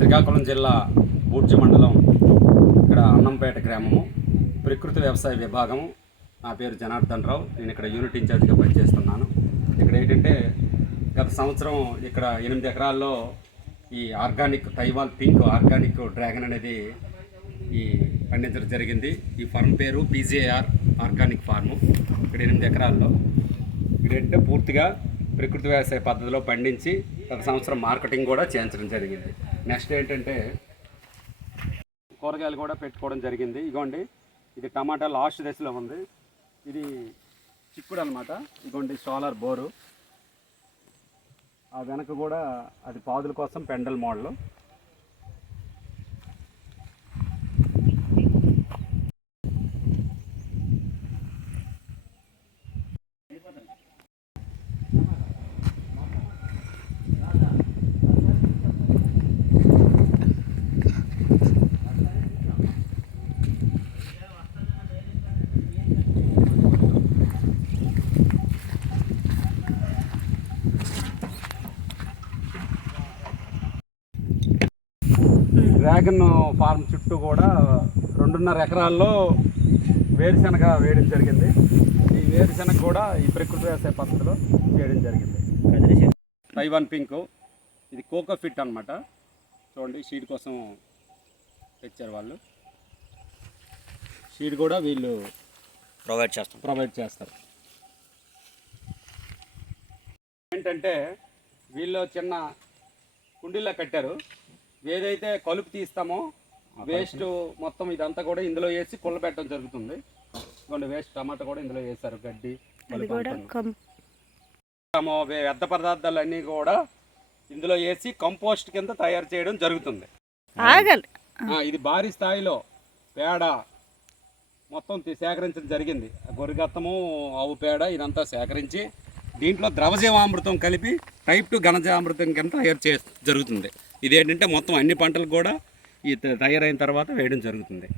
శ్రీకాకుళం జిల్లా బూడ్జి మండలం ఇక్కడ అన్నంపేట గ్రామము ప్రకృతి వ్యవసాయ విభాగము. నా పేరు జనార్దన్ రావు. నేను ఇక్కడ యూనిట్ ఇన్ఛార్జ్గా పనిచేస్తున్నాను. ఇక్కడ ఏంటంటే గత సంవత్సరం ఇక్కడ 8 ఎకరాల్లో ఈ organic Taiwan pink organic dragon అనేది ఈ పండించడం జరిగింది. ఈ ఫార్మ్ పేరు PGR ఆర్గానిక్ ఫార్ము. ఇక్కడ 8 ఎకరాల్లో ఇక్కడంటే పూర్తిగా ప్రకృతి వ్యవసాయ పద్ధతిలో పండించి గత సంవత్సరం మార్కెటింగ్ కూడా చేయించడం జరిగింది. నెక్స్ట్ ఏంటంటే కూరగాయలు కూడా పెట్టుకోవడం జరిగింది. ఇగోండి, ఇది టమాటా లాస్ట్ దశలో ఉంది. ఇది చిక్కుడు అనమాట. ఇగోండి సోలార్ బోరు. ఆ వెనక కూడా అది పాదుల కోసం పెండల్ మోడల్. డ్రాగన్ ఫార్మ్ చుట్టూ కూడా 2.5 ఎకరాల్లో వేరుశనగ వేయడం జరిగింది. ఈ వేరుశనగ కూడా ఈ ప్రకృతి వ్యవసాయ పద్ధతిలో చేయడం జరిగింది. తైవాన్ పింక్, ఇది కోకో ఫిట్ అనమాట. చూడండి, షీడ్ కోసం తెచ్చారు వాళ్ళు. షీడ్ కూడా వీళ్ళు ప్రొవైడ్ చేస్తారు. ఏంటంటే వీళ్ళు చిన్న కుండీల్లో కట్టారు. ఏదైతే కలుపు తీస్తామో వేస్ట్ మొత్తం ఇదంతా కూడా ఇందులో వేసి కుళ్ళబెట్టడం జరుగుతుంది. ఇదిగోండి, వేస్ట్ టమాటా కూడా ఇందులో వేస్తారు. గడ్డి, వ్యర్థ పదార్థాలు అన్నీ కూడా ఇందులో వేసి కంపోస్ట్ కింద తయారు చేయడం జరుగుతుంది. ఇది భారీ స్థాయిలో పేడ మొత్తం సేకరించడం జరిగింది. గొర్రెగత్తము, ఆవు పేడ ఇదంతా సేకరించి దీంట్లో ద్రవజీవామృతం కలిపి టైప్ 2 ఘనజీవామృతం కింద తయారు జరుగుతుంది. ఇదేంటంటే మొత్తం అన్ని పంటలు కూడా ఈ తయారైన తర్వాత వేయడం జరుగుతుంది.